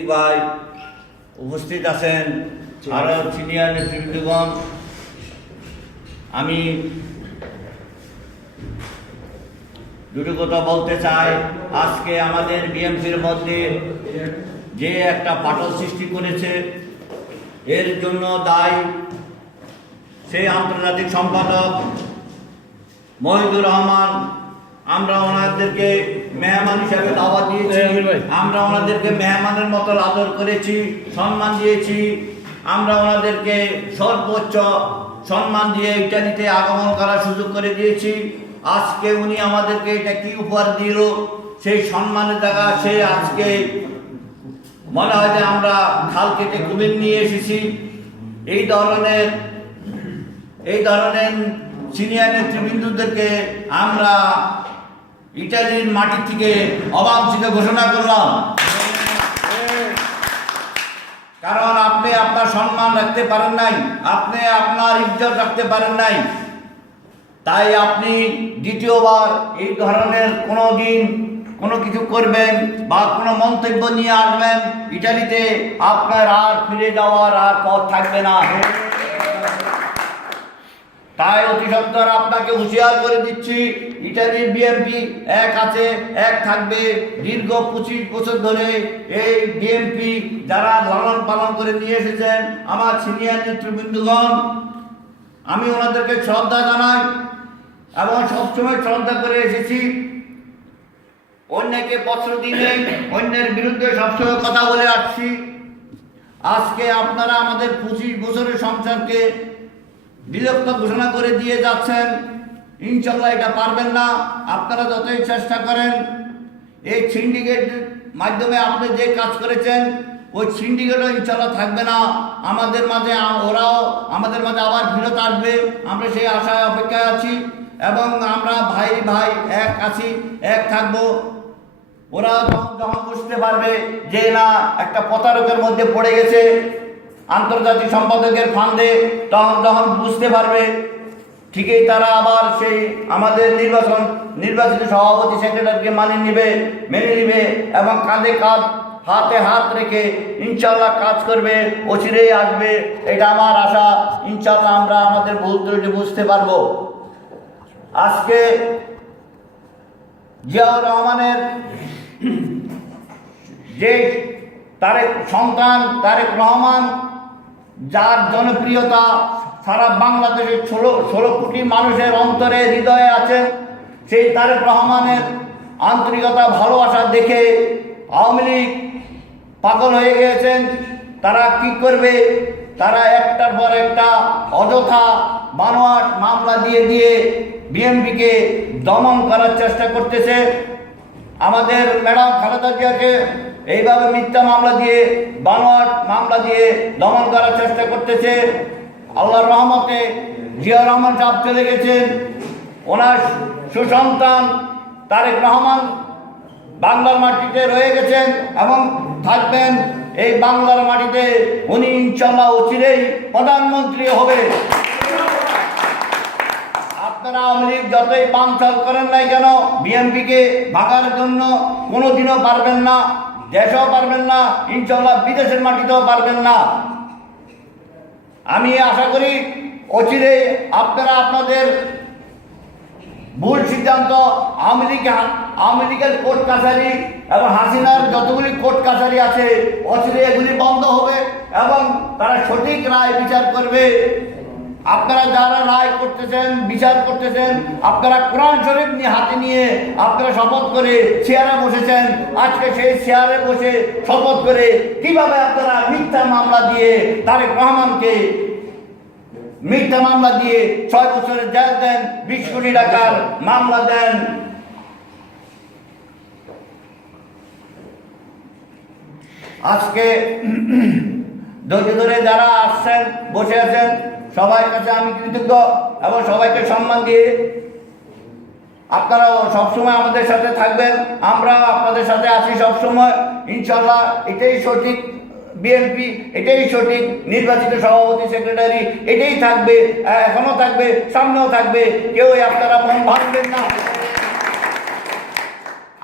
ভাই উপস্থিত আছেন, আরো সিনিয়র নেতৃবৃন্দগণ, আমি দুটো কথা বলতে চাই। আজকে আমাদের বিএনপির মধ্যে যে একটা ফাটল সৃষ্টি করেছে, এর জন্য দায়ী সেই আন্তর্জাতিক সম্পাদক মহিদুর রহমান। আমরা ওনাদেরকে মেহমান হিসাবে দাওয়াত দিয়েছি, আমরা ওনাদেরকে মেহমানের মতো আদর করেছি, সম্মান দিয়েছি। আমরা ওনাদেরকে সর্বোচ্চ সম্মান দিয়ে ইটালিতে আগমন করার সুযোগ করে দিয়েছি। আজকে উনি আমাদেরকে এটা কি উপহার দিল, সেই সম্মানের জায়গা সে আজকে মনে হয় যে আমরা খাল কেটে কুমির নিয়ে এসেছি। এই ধরনের সিনিয়র নেতৃবৃন্দদেরকে আমরা ইটালির মাটি থেকে অবাঞ্ছিত ঘোষণা করলাম, কারণ আপনি আপনার সম্মান রাখতে পারেন নাই, আপনি আপনার ইজ্জত রাখতে পারেন নাই। তাই আপনি দ্বিতীয়বার এই ধরনের কোনো দিন কোনো কিছু করবেন বা কোনো মন্তব্য নিয়ে আসবেন, ইটালিতে আপনার আর ফিরে যাওয়ার আর পথ থাকবে না। তাই অতি সত্বর আপনাকে হুঁশিয়ার করে দিচ্ছি, ইটালির বিএনপি এক আছে, এক থাকবে। দীর্ঘ 25 বছর ধরে এই বিএনপি যারা লালন পালন করে নিয়ে এসেছেন আমার সিনিয়র নেতৃবৃন্দগণ, আমি ওনাদেরকে শ্রদ্ধা জানাই এবং সবসময় শ্রদ্ধা করে এসেছি। অন্যকে পত্র দিলে অন্যের বিরুদ্ধে সবসময় কথা বলে আসছি। আজকে আপনারা আমাদের 25 বছরের সংসারকে বিলুপ্ত ঘোষণা করে দিয়ে যাচ্ছেন। ইনশাল্লাহ এটা পারবেন না। আপনারা যতই চেষ্টা করেন, এই সিন্ডিকেট মাধ্যমে আপনি যে কাজ করেছেন, ওই সিন্ডিকেটও ইনশাল্লাহ থাকবে না আমাদের মাঝে। ওরাও আমাদের মাঝে আবার ফিরত আসবে, আমরা সেই আশায় অপেক্ষায় আছি এবং আমরা ভাই ভাই এক আছি, এক থাকবো। ওরা যখন বুঝতে পারবে যে না একটা প্রতারকের মধ্যে পড়ে গেছে আন্তর্জাতিক সম্পাদকের ফান্ডে, তখন বুঝতে পারবে, ঠিকই তারা আবার সেই আমাদের নির্বাচিত সভাপতি সেক্রেটারিকে মেনে নিবে এবং কাঁধে কাঁধ হাতে হাত রেখে ইনশাল্লাহ কাজ করবে, অচিরেই আসবে। এটা আমার আশা। ইনশাল্লাহ আমরা আমাদের ভুল ত্রুটি বুঝতে পারবো। আজকে জিয়াউর রহমানের যে সন্তান তারেক রহমান, যার জনপ্রিয়তা সারা বাংলাদেশের 16 কোটি মানুষের অন্তরে হৃদয়ে আছে, সেই তারেক রহমানের আন্তরিকতা ভালোবাসা দেখে আওয়ামী লীগ পাগল হয়ে গিয়েছেন। তারা কি করবে? তারা একটার পর একটা অযথা বানোয়াট মামলা দিয়ে বিএনপিকে দমন করার চেষ্টা করতেছে। আমাদের ম্যাডাম খালেদা জিয়াকে এইভাবে মিথ্যা মামলা দিয়ে, বানোয়াট মামলা দিয়ে দমন করার চেষ্টা করতেছে। আল্লাহর রহমতে জিয়াউর রহমান সাহেব চলে গেছেন, ওনার সুসন্তান তারেক রহমান বাংলার মাটিতে রয়ে গেছেন এবং থাকবেন এই বাংলার মাটিতে। উনি ইনশাল্লাহ অচিরেই প্রধানমন্ত্রী হবে। আপনারা আওয়ামী লীগ যতই পাঞ্চাল করেন নাই কেন, বিএনপিকে ভাগার জন্য কোনোদিনও পারবেন না, দেশেও পারবেন না, ইনশাল্লাহ বিদেশের মাটিতেও পারবেন না। আমি আশা করি অচিরে আপনারা আপনাদের ভুল সিদ্ধান্ত, আওয়ামী লীগের কোর্ট কাছারি এবং হাসিনার যতগুলি কোর্ট কাছারি আছে, অচিরে এগুলি বন্ধ হবে এবং তারা সঠিক রায় বিচার করবে। আপনারা যারা রায় করতেছেন, বিচার করতেছেন, আপনারা কোরআন শরীফ হাতে নিয়ে আপনারা শপথ করে চেয়ারে বসেছেন। আজকে সেই চেয়ারে বসে শপথ করে কিভাবে আপনারা মিথ্যা মামলা দিয়ে তারেক রহমানকে 6 বছরের জেল দেন, 20 কোটি টাকার মামলা দেন। আজকে ধৈর্য ধরে যারা আসছেন, বসে আছেন, সবার কাছে আমি কৃতজ্ঞ এবং সবাইকে সম্মান দিয়ে আপনারাও সবসময় আমাদের সাথে থাকবেন। আমরা আপনাদের সাথে আছি সবসময়। ইনশাল্লাহ এটাই সঠিক বিএনপি, এটাই সঠিক নির্বাচিত সভাপতি সেক্রেটারি, এটাই থাকবে, এখনো থাকবে, সামনেও থাকবে। কেউ আপনারা মন ভাঙবেন না।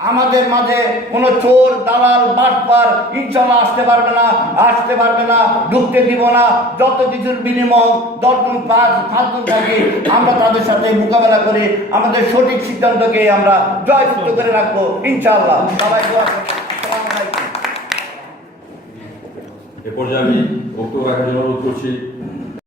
আমাদের মাঝে কোনো চোর দালাল বাটপার ইনশাল্লাহ আসতে পারবে না, ঢুকতে দিব না। যত কিছুর বিনিময় 10জন 5জন থাকি, আমরা তাদের সাথে মোকাবেলা করে আমাদের সঠিক সিদ্ধান্তকে আমরা জয়যুক্ত করে রাখবো ইনশাআল্লাহ। সবাই দোয়া করবেন। আসসালামু আলাইকুম। এ পর্যায়ে আমি বক্তব্য রাখার জন্য অনুরোধ করছি